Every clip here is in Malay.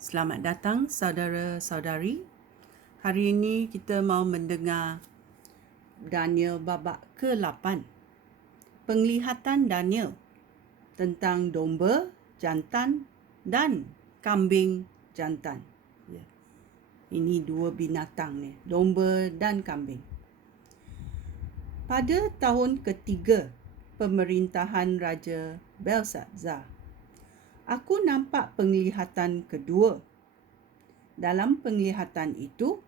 Selamat datang saudara-saudari. Hari ini kita mau mendengar Daniel babak ke-8. Penglihatan Daniel tentang domba jantan dan kambing jantan. Ya. Ini dua binatang ni, domba dan kambing. Pada tahun ketiga pemerintahan Raja Belshazzar, aku nampak penglihatan kedua. Dalam penglihatan itu,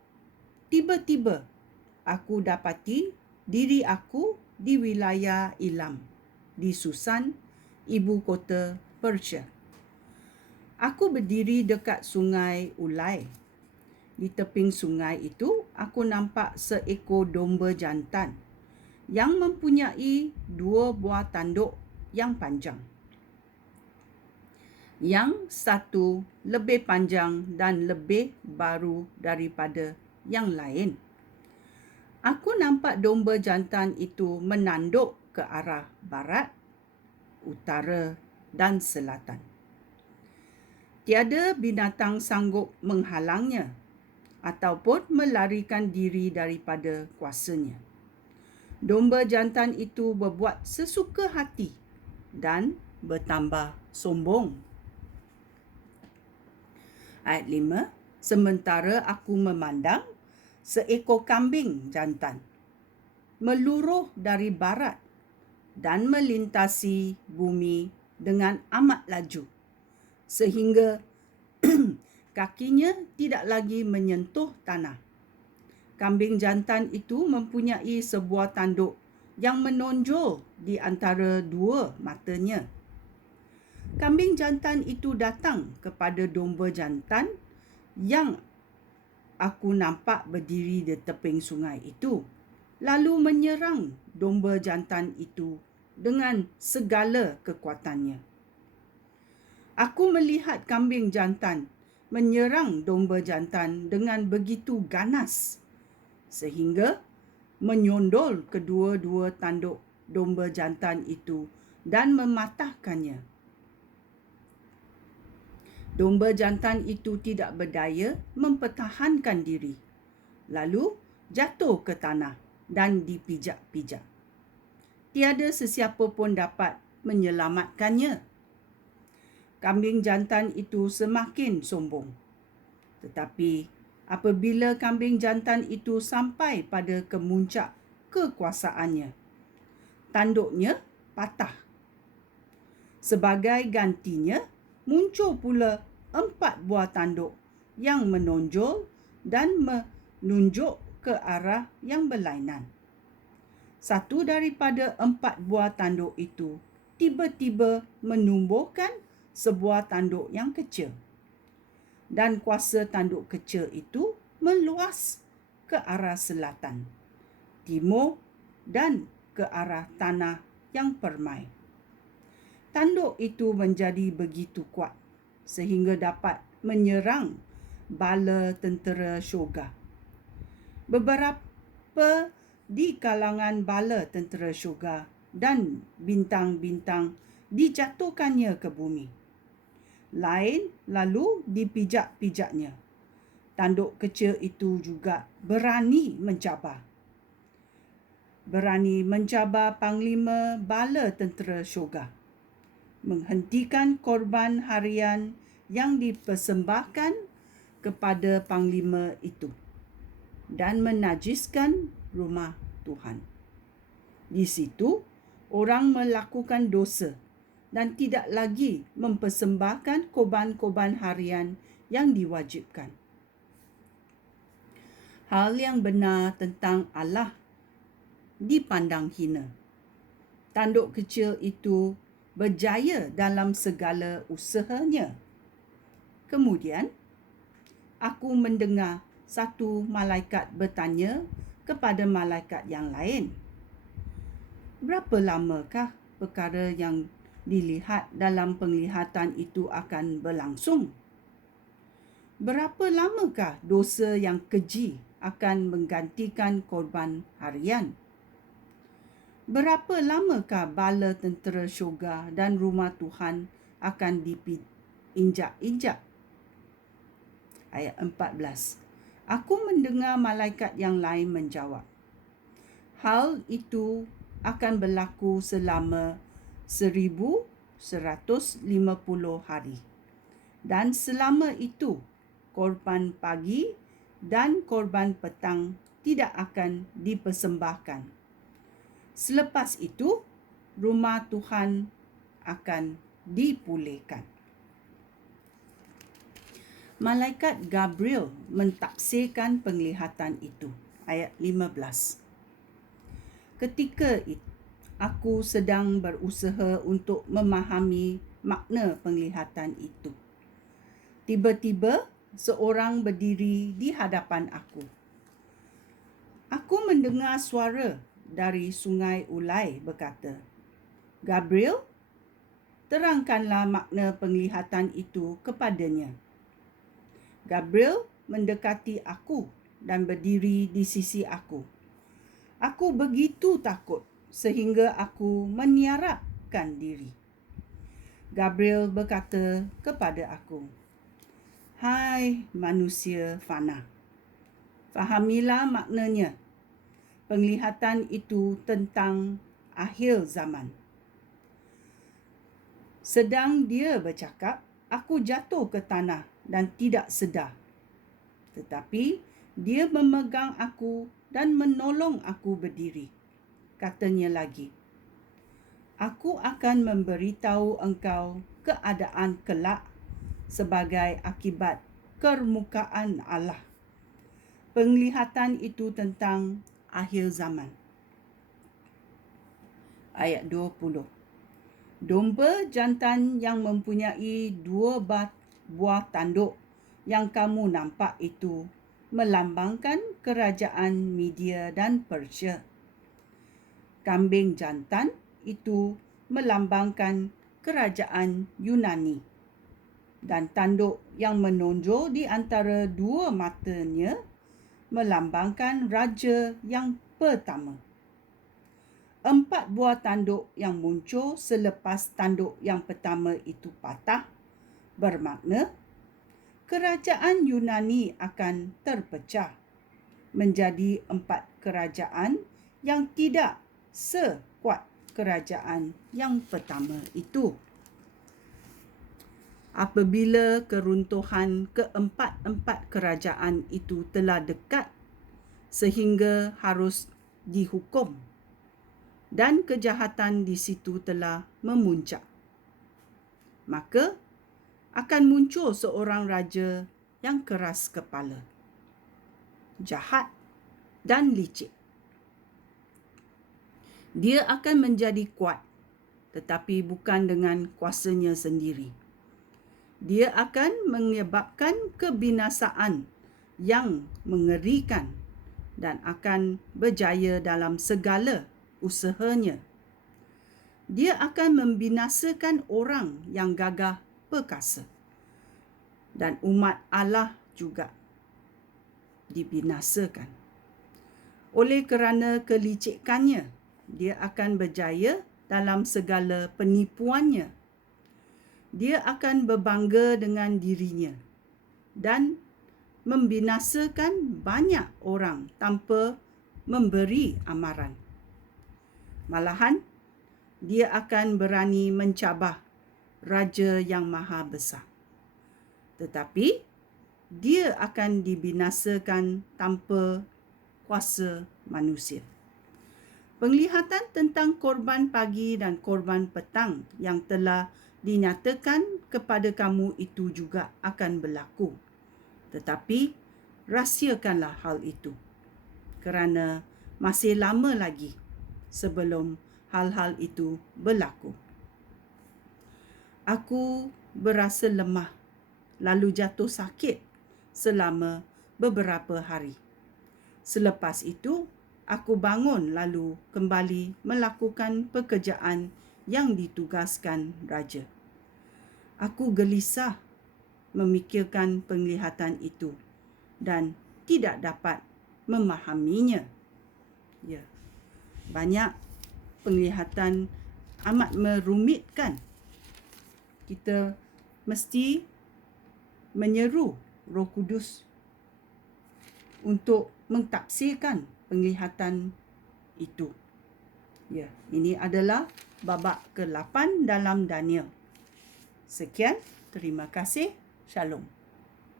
tiba-tiba aku dapati diri aku di wilayah Ilam, di Susan, ibu kota Persia. Aku berdiri dekat sungai Ulai. Di teping sungai itu, aku nampak seekor domba jantan yang mempunyai 2 buah tanduk yang panjang. Yang satu lebih panjang dan lebih baru daripada yang lain. Aku nampak domba jantan itu menanduk ke arah barat, utara dan selatan. Tiada binatang sanggup menghalangnya ataupun melarikan diri daripada kuasanya. Domba jantan itu berbuat sesuka hati dan bertambah sombong. Ayat 5, sementara aku memandang, seekor kambing jantan meluruh dari barat dan melintasi bumi dengan amat laju, sehingga kakinya tidak lagi menyentuh tanah. Kambing jantan itu mempunyai sebuah tanduk yang menonjol di antara dua matanya. Kambing jantan itu datang kepada domba jantan yang aku nampak berdiri di teping sungai itu, lalu menyerang domba jantan itu dengan segala kekuatannya. Aku melihat kambing jantan menyerang domba jantan dengan begitu ganas, sehingga menyondol kedua-dua tanduk domba jantan itu dan mematahkannya. Domba jantan itu tidak berdaya mempertahankan diri, lalu jatuh ke tanah dan dipijak-pijak. Tiada sesiapa pun dapat menyelamatkannya. Kambing jantan itu semakin sombong. Tetapi apabila kambing jantan itu sampai pada kemuncak kekuasaannya, tanduknya patah. Sebagai gantinya, muncul pula 4 buah tanduk yang menonjol dan menunjuk ke arah yang berlainan. Satu daripada 4 buah tanduk itu tiba-tiba menumbuhkan sebuah tanduk yang kecil. Dan kuasa tanduk kecil itu meluas ke arah selatan, timur dan ke arah tanah yang permai. Tanduk itu menjadi begitu kuat sehingga dapat menyerang bala tentera syurga. Beberapa di kalangan bala tentera syurga dan bintang-bintang dijatuhkannya ke bumi. Lain lalu dipijak-pijaknya. Tanduk kecil itu juga berani mencabar panglima bala tentera syurga, menghentikan korban harian yang dipersembahkan kepada panglima itu dan menajiskan rumah Tuhan. Di situ, orang melakukan dosa dan tidak lagi mempersembahkan korban-korban harian yang diwajibkan. Hal yang benar tentang Allah dipandang hina. Tanduk kecil itu berjaya dalam segala usahanya. Kemudian, aku mendengar satu malaikat bertanya kepada malaikat yang lain, berapa lamakah perkara yang dilihat dalam penglihatan itu akan berlangsung? Berapa lamakah dosa yang keji akan menggantikan korban harian? Berapa lamakah bala tentera syurga dan rumah Tuhan akan diinjak-injak? Ayat 14. Aku mendengar malaikat yang lain menjawab, hal itu akan berlaku selama 1150 hari. Dan selama itu, korban pagi dan korban petang tidak akan dipersembahkan. Selepas itu, rumah Tuhan akan dipulihkan. Malaikat Gabriel mentafsirkan penglihatan itu. Ayat 15. Ketika aku sedang berusaha untuk memahami makna penglihatan itu, tiba-tiba seorang berdiri di hadapan aku. Aku mendengar suara dari Sungai Ulai berkata, Gabriel, terangkanlah makna penglihatan itu kepadanya. Gabriel mendekati aku dan berdiri di sisi aku. Aku begitu takut sehingga aku meniarapkan diri. Gabriel berkata kepada aku, hai manusia fana, fahamilah maknanya. Penglihatan itu tentang akhir zaman. Sedang dia bercakap, aku jatuh ke tanah dan tidak sedar. Tetapi dia memegang aku dan menolong aku berdiri. Katanya lagi, aku akan memberitahu engkau keadaan kelak sebagai akibat kemukaan Allah. Penglihatan itu tentang akhir zaman. Ayat 20. Domba jantan yang mempunyai 2 buah tanduk yang kamu nampak itu melambangkan kerajaan Media dan Persia. Kambing jantan itu melambangkan kerajaan Yunani. Dan tanduk yang menonjol di antara 2 matanya melambangkan raja yang pertama. 4 buah tanduk yang muncul selepas tanduk yang pertama itu patah bermakna kerajaan Yunani akan terpecah menjadi 4 kerajaan yang tidak sekuat kerajaan yang pertama itu. Apabila keruntuhan keempat-empat kerajaan itu telah dekat sehingga harus dihukum, dan kejahatan di situ telah memuncak, maka akan muncul seorang raja yang keras kepala, jahat dan licik. Dia akan menjadi kuat, tetapi bukan dengan kuasanya sendiri. Dia akan menyebabkan kebinasaan yang mengerikan dan akan berjaya dalam segala usahanya. Dia akan membinasakan orang yang gagah perkasa. Dan umat Allah juga dibinasakan. Oleh kerana kelicikannya, dia akan berjaya dalam segala penipuannya. Dia akan berbangga dengan dirinya dan membinasakan banyak orang tanpa memberi amaran. Malahan, dia akan berani mencabar Raja yang Maha Besar. Tetapi, dia akan dibinasakan tanpa kuasa manusia. Penglihatan tentang korban pagi dan korban petang yang telah dinyatakan kepada kamu itu juga akan berlaku. Tetapi, rahsiakanlah hal itu, kerana masih lama lagi sebelum hal-hal itu berlaku. Aku berasa lemah, lalu jatuh sakit selama beberapa hari. Selepas itu, aku bangun lalu kembali melakukan pekerjaan yang ditugaskan raja. Aku gelisah memikirkan penglihatan itu dan tidak dapat memahaminya. Ya. Banyak penglihatan amat merumitkan. Kita mesti menyeru Roh Kudus untuk mentafsirkan penglihatan itu. Ya, ini adalah babak ke-8 dalam Daniel. Sekian, terima kasih. Shalom.